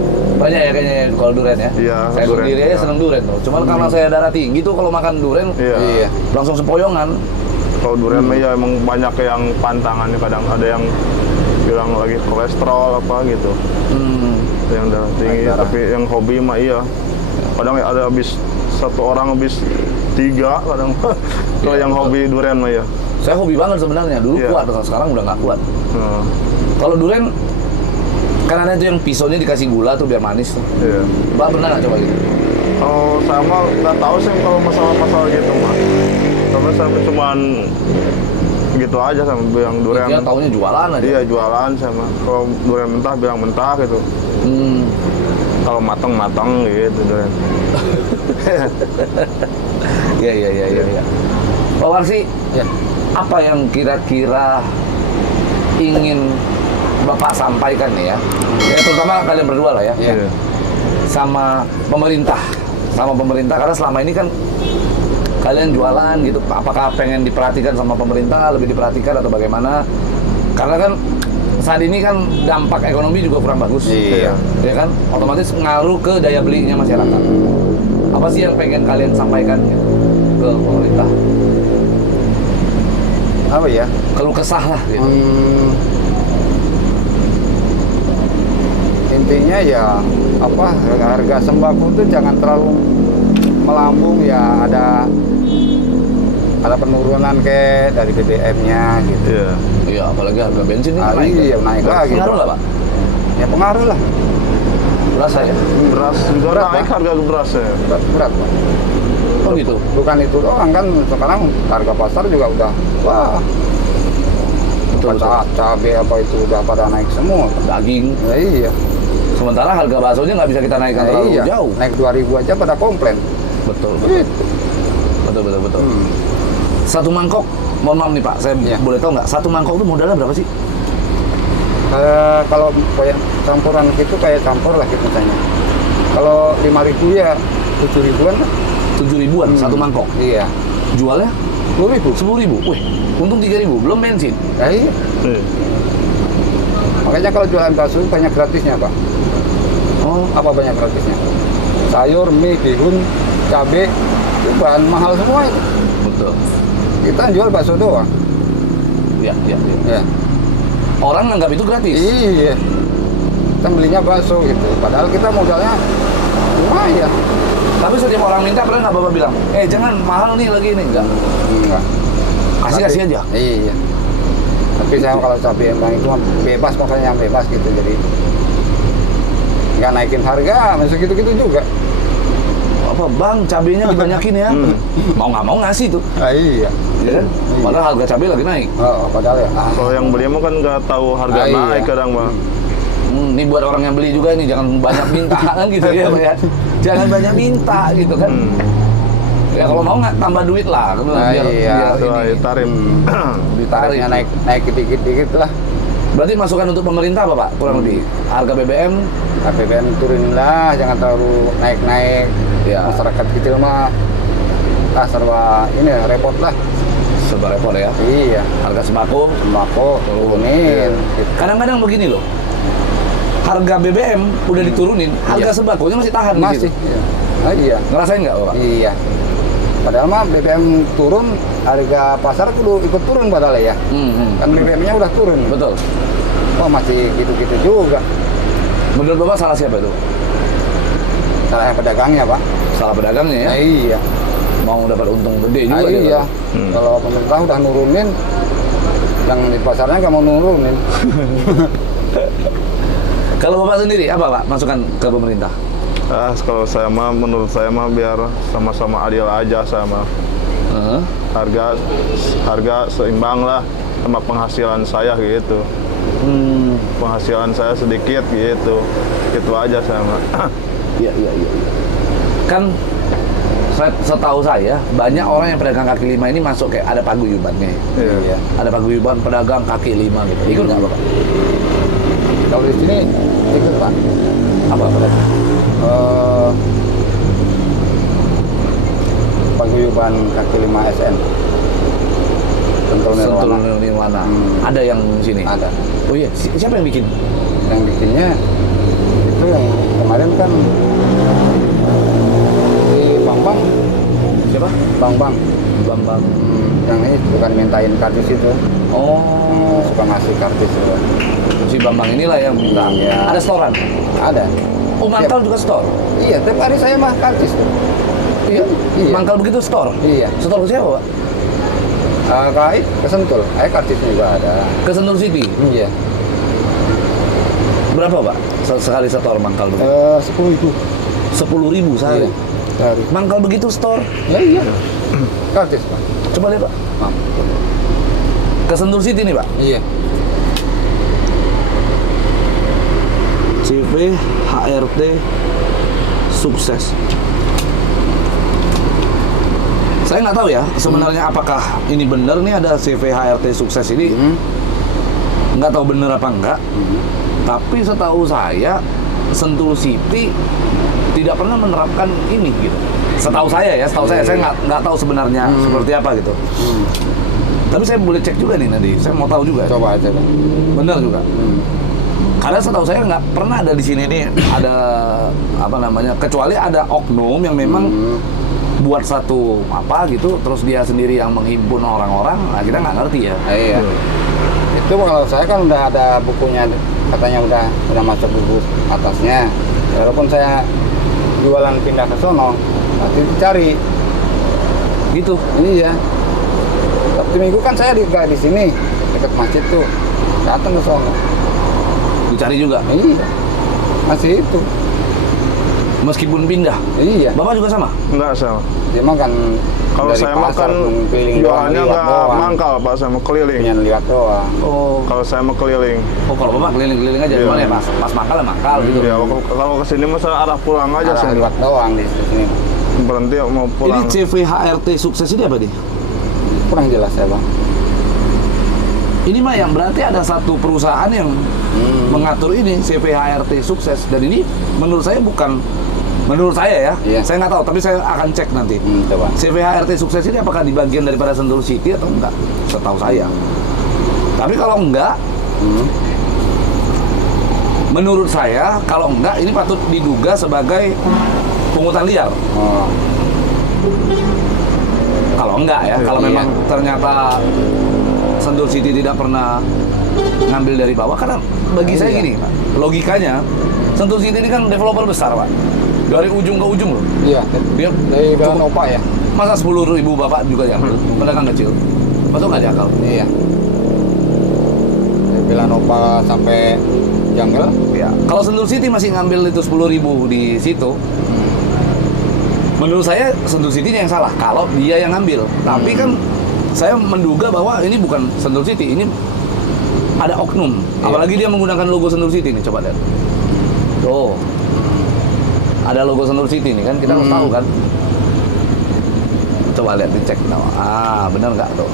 Banyak ya kayaknya kalau durian ya. Iya, Saya durian, sendiri aja iya. seneng durian tuh. Cuman karena saya darah tinggi tuh kalau makan durian Iya. langsung sepoyongan. Kalau durian mah ya emang banyak yang pantangannya, kadang ada yang bilang lagi kolesterol apa gitu. Yang darah tinggi, Darah. tapi yang hobi mah iya. Kadang ada habis satu orang habis 3 kadang. Kalau yang hobi durian mah ya. Saya hobi banget sebenarnya. Dulu Iya. kuat, sekarang udah nggak kuat. Nah, Kalau durian kan ada tuh yang pisaunya dikasih gula tuh biar manis tuh. iya. Mbak pernah nggak coba gitu? Kalau saya mah nggak tahu sih kalau masalah-masalah gitu mah. Tapi saya cuman gitu aja sama bilang durian. Dia taunya jualan aja. Iya, jualan sama. Kalau durian mentah bilang mentah gitu. Kalau matang gitu durian. Iya. Pak Warsi, Ya. apa yang kira-kira ingin Bapak sampaikan nih ya? Ya terutama kalian berdua lah ya. Iya. Sama pemerintah karena selama ini kan kalian jualan gitu, apakah pengen diperhatikan sama pemerintah, lebih diperhatikan atau bagaimana? Karena kan saat ini kan dampak ekonomi juga kurang bagus. Iya. Ya kan, otomatis ngaruh ke daya belinya masyarakat. Apa sih yang pengen kalian sampaikan gitu, ke pemerintah? Apa ya? Keluh kesah lah gitu. Intinya ya apa harga sembako itu jangan terlalu melambung ya, ada penurunan kayak dari BBM-nya gitu. Iya. Iya, apalagi harga bensin ini naik. Iya, naik lagi. Pengaruh nggak Pak? Ya pengaruh lah. Berasa ya? Beras juga Berat, naik Pak. harga berasnya. Berat, Pak. Oh gitu. Bukan itu doang kan, sekarang harga pasar juga udah wah. Betul. Cabai apa itu udah pada naik semua. Daging. Ya, iya. Sementara harga baksonya nggak bisa kita naikkan terlalu Iya. jauh. Naik 2.000 aja pada komplain. Betul. Gitu. Betul. Satu mangkok, mohon maaf nih Pak, saya Iya. boleh tahu nggak? Satu mangkok itu modalnya berapa sih? Kalau kayak campuran gitu kayak campur lah gitu misalnya. Kalau 5.000 ya 7.000-an lah. 7.000-an satu mangkok. Iya. Jualnya 10.000. 10.000. Wih, untung 3.000, belum bensin. Ya, iya. Iya. Makanya kalau jualan bakso banyak gratisnya, Pak. Oh, Apa banyak gratisnya? Sayur, mie, bihun, cabai, itu bahan mahal semua itu. betul. Kita jual bakso doang. Iya. Ya. Orang nganggap itu gratis. Iya. Kita belinya bakso gitu. Padahal kita modalnya lumayan. Tapi setiap orang minta pernah nggak Bapak bilang, jangan mahal nih lagi ini enggak. Enggak. Kasih aja. Iya. Tapi saya kalau cabai emang itu bebas, makanya yang bebas gitu. Jadi nggak naikin harga, masih gitu-gitu juga. Apa bang, cabenya dibanyakin ya? Mau nggak mau ngasih tuh, Iya. ya kan? Padahal harga cabai lagi naik. Oh, padahal ya. Kalau yang beli mah kan nggak tahu harga Iya. naik kadang mah. Ini buat orang yang beli juga nih, jangan banyak minta kan gitu ya, Pak, ya. Jangan banyak minta gitu kan. Ya kalau mau nggak tambah duit lah, kan, Iya. biar Soal ini tarif. Tarifnya naik dikit-dikit lah. Berarti masukan untuk pemerintah apa Pak? Kurang lebih harga BBM BBM turunin lah, jangan terlalu naik-naik. Ya. Masyarakat kecil mah serba ini repot lah. serba repot ya. Iya. Harga sembako Sembako turunin. Gitu. kadang-kadang begini loh. Harga BBM udah diturunin, harga Iya. sembakonya masih tahan di Masih. situ. Iya. Ah, iya. Ngerasain nggak Pak? Iya. Padahal mah BBM turun, harga pasar kudu ikut turun padahal ya. Kan BBM-nya udah turun. Betul. Wah masih gitu-gitu juga. Menurut Bapak salah siapa itu? Salah pedagangnya, Pak. Salah pedagangnya ya? Iya. Mau dapat untung gede juga gitu. Iya. Kalau pemerintah udah nurunin, yang di pasarnya nggak mau nurunin. Kalau Bapak sendiri apa Pak masukan ke pemerintah? Kalau saya mah, menurut saya mah biar sama-sama adil aja sama Heeh. harga seimbang lah sama penghasilan saya gitu. Penghasilan saya sedikit gitu, gitu aja saya mah. Iya. Kan setahu saya banyak orang yang pedagang kaki lima ini masuk kayak ada paguyubannya. Iya. Ada paguyuban pedagang kaki lima gitu. Ikut nggak Bapak? Kalau di sini ikut, Pak. Apa pedagang? Paguyuban kaki lima SN. Sentul Sentul Nirwana. Nirwana. Ada yang sini? Ada. Oh iya, siapa yang bikin? Yang bikinnya itu yang kemarin kan si Bambang. Siapa? Bambang. Bambang. Yang ini bukan mintain kartis itu. Oh, Suka ngasih kartis itu. si Bambang inilah yang minta. Iya. Ada storan? Ada. Oh, Mangkal juga store? Iya, tiap hari saya mah kartis tuh. Iya. Iya. Mangkal begitu store? Iya. Store ke siapa Pak? Kait kesentul. Kartisnya juga ada. Ke Sentul City? Iya. Berapa Pak? Sekali store mangkal begitu? 10.000. 10.000 sehari? Iya. Sehari. Mangkal begitu store? Ya iya. Kartis, Pak. Coba lihat Pak. Maaf. Ke Sentul City nih Pak? Iya. CV HRT sukses. Saya nggak tahu ya sebenarnya apakah ini benar nih ada CV HRT sukses ini. Nggak tahu benar apa enggak. Tapi setahu saya Sentul City tidak pernah menerapkan ini gitu. Setahu saya ya, saya nggak tahu sebenarnya seperti apa gitu. Tapi saya boleh cek juga nih nanti. Saya mau tahu juga. Coba aja, Pak. Benar juga. Karena setahu saya nggak pernah ada di sini nih ada apa namanya kecuali ada oknum yang memang buat satu apa gitu terus dia sendiri yang menghimpun orang-orang. Nah, kita nggak ngerti ya. Iya. Itu kalau saya kan udah ada bukunya, katanya udah masuk buku atasnya. Walaupun saya jualan pindah ke sono, nanti dicari. Gitu. Iya. Sabtu Minggu kan saya di sini dekat masjid tuh, datang ke sono. Dicari juga. Iya. Masih itu. Meskipun pindah. Iya. Bapak juga sama? Enggak sama. Dia mah kan Kalau dari saya mah pasar kan keliling doang, jualannya liwat nggak doang. mangkal Pak, sama keliling. Pengen liwat doang. Oh. Kalau saya mah keliling. Oh, kalau Bapak keliling-keliling aja Iya. cuman ya pas mangkal ya mangkal gitu. Ya, kalau kesini mah saya arah pulang aja Arah sih. liwat doang di sini. Berhenti mau Ini pulang. CV HRT sukses ini apa nih? Kurang jelas ya, Bang. Ini mah yang berarti ada satu perusahaan yang mengatur ini CV HRT sukses dan ini menurut saya bukan menurut saya ya. Iya. Saya nggak tahu tapi saya akan cek nanti. Coba. CV HRT sukses ini apakah di bagian daripada Sentul City atau enggak? Setahu saya. Tapi kalau enggak, menurut saya kalau enggak ini patut diduga sebagai pungutan liar. Oh. Kalau enggak ya, kalau Iya. memang ternyata Sentul City tidak pernah ngambil dari bawah karena bagi saya Iya. gini, Pak, logikanya Sentul City ini kan developer besar, Pak. Dari ujung ke ujung loh. Iya. Dia Dari Jalan cukup- Opa ya. Masa 10.000 Bapak juga diambil, pedagang kecil. Masuk nggak diakal? Iya. Dari Jalan Opa sampai Jungle. Ya. Kalau Sentul City masih ngambil itu 10.000 di situ, menurut saya Sentul City yang salah kalau dia yang ngambil. Tapi kan saya menduga bahwa ini bukan Sentul City, ini ada oknum. Apalagi dia menggunakan logo Sentul City nih, coba lihat. Tuh. Ada logo Sentul City nih kan, kita harus tahu kan. Coba lihat, dicek. Benar nggak tuh?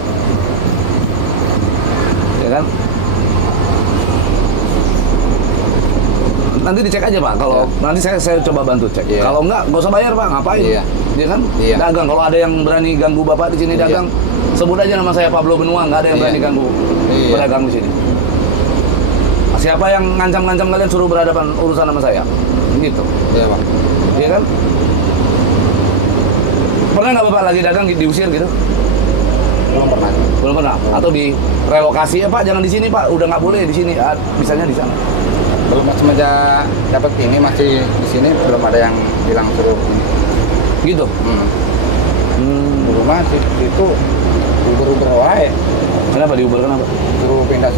Ya kan? Nanti dicek aja Pak. Kalau nanti saya coba bantu cek. Kalau nggak usah bayar Pak. Ngapain? Dia kan dagang. Kalau ada yang berani ganggu Bapak di sini dagang, sebut aja nama saya Pablo Benua. Nggak ada yang berani ganggu pedagang di sini. Siapa yang ngancam-ngancam kalian suruh berhadapan urusan sama saya? Gitu. Iya Pak. Iya kan? Pernah nggak Bapak lagi dagang diusir gitu? Belum pernah. Belum pernah. Atau di relokasi Pak, jangan di sini Pak, udah nggak boleh di sini, bisanya di sana. Belum semenjak dapat ini masih di sini belum ada yang bilang suruh. Gitu. Di rumah itu ubur-ubur wae. Kenapa diuber, kenapa? Suruh pindah.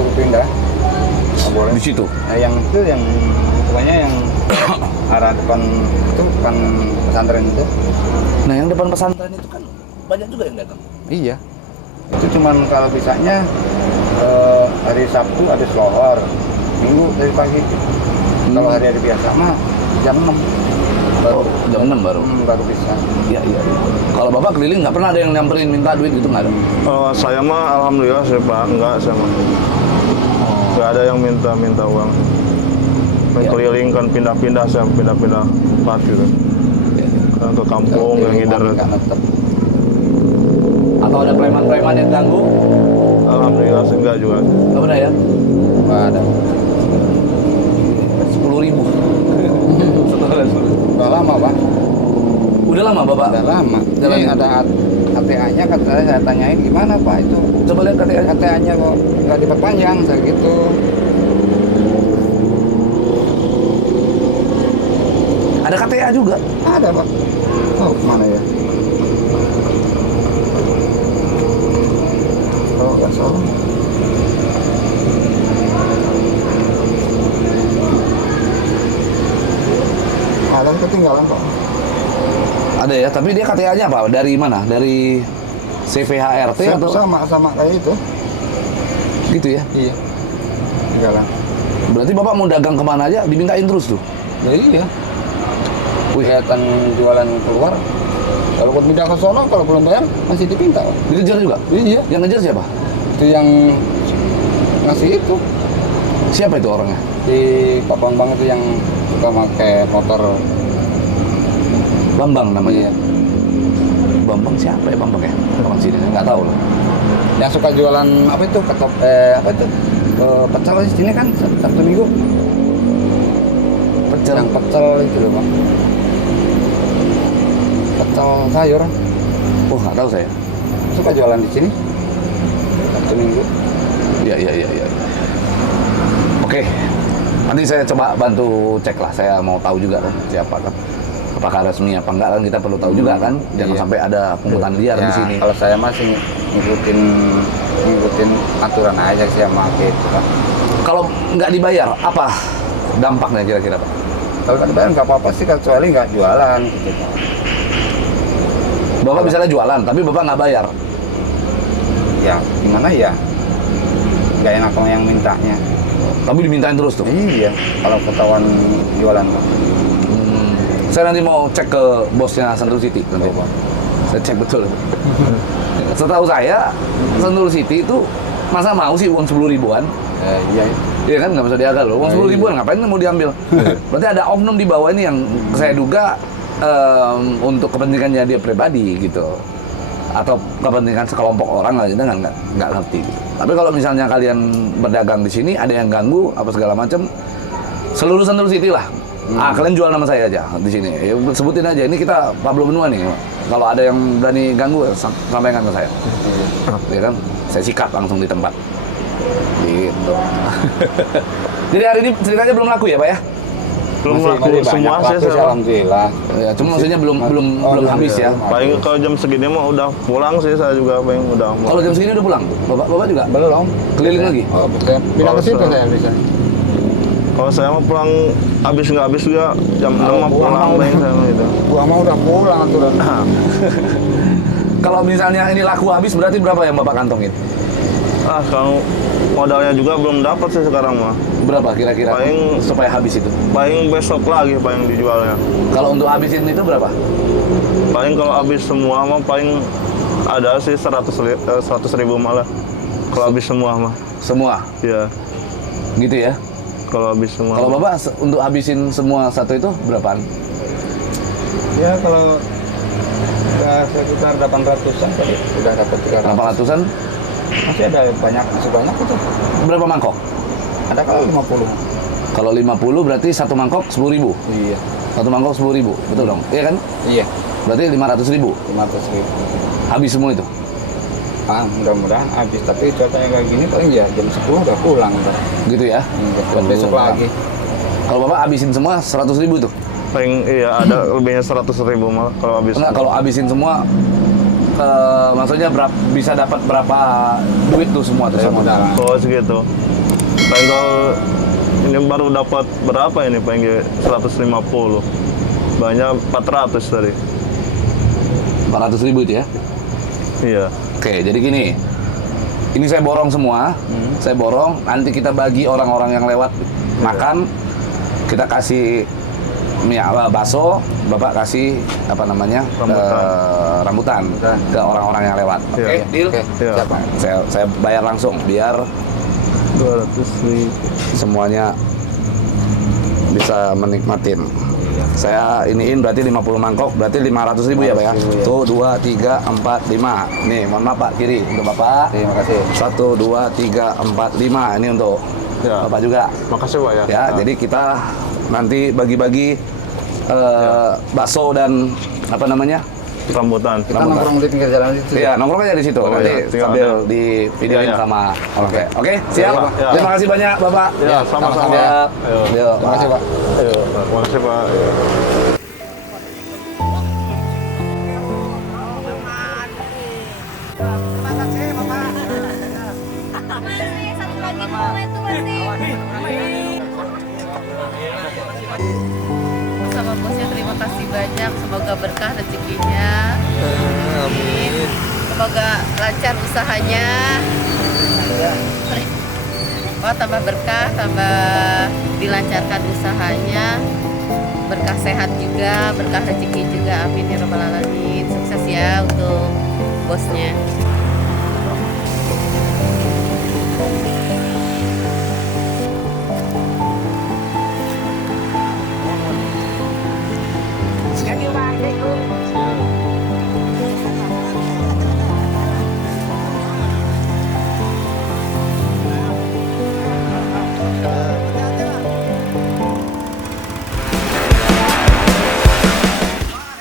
Nggak boleh. Di situ. Nah, yang itu yang pokoknya yang arah depan itu kan pesantren itu. Nah, yang depan pesantren itu kan banyak juga yang dagang. Iya. Itu cuman kalau bisanya hari Sabtu ada slower, Minggu dari pagi. Kalau hari-hari biasa mah jam 6 baru. Jam 6 baru. Baru bisa. Iya. Kalau Bapak keliling nggak pernah ada yang nyamperin minta duit gitu, nggak ada? Saya mah alhamdulillah saya Pak, enggak saya mah. Nggak ada yang minta uang. Keliling kan pindah-pindah tempat gitu. Ke kampung yang ngidar. Atau ada preman-preman yang ganggu? Alhamdulillah enggak juga. Nggak pernah ya? Nggak ada. 10.000. Udah lama Pak. Udah lama Bapak? Udah lama. Ini ada KTA-nya, kata saya tanyain gimana Pak itu. Coba lihat KTA-nya kok nggak diperpanjang, saya gitu. Ada KTA juga? Ada Pak. Oh mana ya? Oh nggak salah. Ada ketinggalan Pak. Ada ya, tapi dia KTA-nya apa? Dari mana? Dari CVHRT atau? Sama kayak itu. Gitu ya? Iya. Ketinggalan. Berarti Bapak mau dagang kemana aja dimintain terus tuh? Ya iya. Kelihatan jualan keluar. Kalau buat pindah ke sono, kalau belum bayar masih dipinta. Dikejar juga? Iya. Yang ngejar siapa? Itu yang ngasih itu. Siapa itu orangnya? Di Pak Bambang itu yang suka pakai motor. Bambang namanya. Iya. Bambang siapa ya Bambang ya? Orang sini nggak tahu loh. Yang suka jualan apa itu? Apa itu? Pecel di sini kan Sabtu Minggu. Pecel. Yang pecel itu loh Bang. Pecel sayur. Oh nggak tahu saya. Suka jualan di sini. Sabtu Minggu. Iya. Oke. Nanti saya coba bantu cek lah. Saya mau tahu juga kan siapa kan. Apakah resmi apa enggak kan kita perlu tahu juga kan. Jangan Iya. sampai ada pungutan liar di sini. Kalau saya masih ngikutin aturan aja sih sama gitu Pak. Kalau nggak dibayar, apa dampaknya kira-kira Pak? Kalau nggak dibayar nggak apa-apa sih kecuali nggak jualan gitu Pak. Bapak misalnya jualan, tapi Bapak nggak bayar. Ya gimana ya? Nggak enak sama yang mintanya. Tapi dimintain terus tuh. Iya. Kalau ketahuan jualan Pak. Saya nanti mau cek ke bosnya Sentul City nanti. Saya cek betul. Setahu saya Sentul City itu masa mau sih uang 10.000-an? Iya. Iya kan nggak bisa diagal loh. Uang 10.000-an ngapain mau diambil? Berarti ada oknum di bawah ini yang saya duga untuk kepentingannya dia pribadi gitu, atau kepentingan sekelompok orang lah, kita nggak ngerti. Gitu. Tapi kalau misalnya kalian berdagang di sini ada yang ganggu apa segala macam, seluruh Sentul City lah. Kalian jual nama saya aja di sini. Ya, sebutin aja ini kita Pablo Benua nih. Kalau ada yang berani ganggu sampaikan ke saya. Ya kan? Saya sikat langsung di tempat. Gitu. Jadi hari ini ceritanya belum laku ya, Pak ya? Belum Masih laku semua banyak sih laku, saya. alhamdulillah. Ya, cuma maksudnya belum habis ya. Paling kalau jam segini mah udah pulang sih saya juga paling udah. Kalau jam segini udah pulang? Bapak juga? Belum. Keliling lagi? Oh, betul. Pindah ke situ saya bisa. Kalau saya mah pulang habis nggak habis juga jam 6 mah pulang pulang mah paling saya mah gitu. Gua mah udah pulang tuh dan Kalau misalnya ini laku habis berarti berapa yang Bapak kantongin? Kalau modalnya juga belum dapat sih sekarang mah. Berapa kira-kira Paling- supaya habis itu? Paling besok lagi paling dijualnya. Kalau untuk habisin itu berapa? Paling kalau habis semua mah paling ada sih 100.000 malah. Kalau habis semua mah. Semua, Ya, gitu ya? kalau habis semua. Kalau Bapak untuk habisin semua satu itu berapaan? ya kalau udah sekitar 800-an kali udah dapat 300. 800-an? Masih ada banyak, masih banyak itu. Berapa mangkok? Ada kalau 50. Kalau 50 berarti satu mangkok 10.000. Iya. Satu mangkok 10.000, betul dong? Iya kan? Iya. Berarti 500.000. 500.000. Habis semua itu. Mudah-mudahan habis, tapi cuacanya kayak gini paling ya jam 10 udah pulang ntar. Gitu ya? Buat besok lagi. Kalau Bapak habisin semua 100.000 tuh. Paling iya ada lebihnya 100.000 malah kalau habis. Enggak, kalau habisin semua maksudnya bisa dapat berapa duit tuh semua tuh Ya, semua. modal. Oh segitu. Paling kalau ini baru dapat berapa ini paling 150. Banyak 400 tadi. 400.000 itu ya. Iya. Oke, jadi gini. Ini saya borong semua. Saya borong, nanti kita bagi orang-orang yang lewat makan. Kita kasih mie bakso, Bapak kasih apa namanya? Rambutan. Rambutan ke orang-orang yang lewat. Oke, Iya. deal? Oke, Iya. siapa? Saya bayar langsung biar 200.000. semuanya bisa menikmatin. Saya iniin berarti 50 mangkok, berarti 500.000 ya Pak ya? 500.000 ya. Tuh 2, 3, 4, 5. Nih, mohon maaf Pak, kiri untuk Bapak. Terima kasih. 1, 2, 3, 4, 5. Ini untuk Ya. Bapak juga. Makasih Pak ya. Ya, jadi kita nanti bagi-bagi bakso dan apa namanya? Rambutan. Kita nongkrong di pinggir jalan itu. Iya, nongkrong aja di situ. Oh, Nanti iya. Tinggal sambil ada. di videoin Iya, iya. sama Oke. Oke, siap. Pak. Ya. Terima kasih banyak Bapak. Ya, sama-sama. Siap. Ayo. Yuk, Terima kasih, Pak. Ayo, terima kasih Pak. Masih satu lagi momentum masih. Sama bosnya terima kasih banyak, semoga berkah rezekinya. Amin. Semoga lancar usahanya. Oh, tambah berkah, tambah dilancarkan usahanya. Berkah sehat juga, berkah rezeki juga. Amin ya rabbal alamin. Sukses ya untuk bosnya.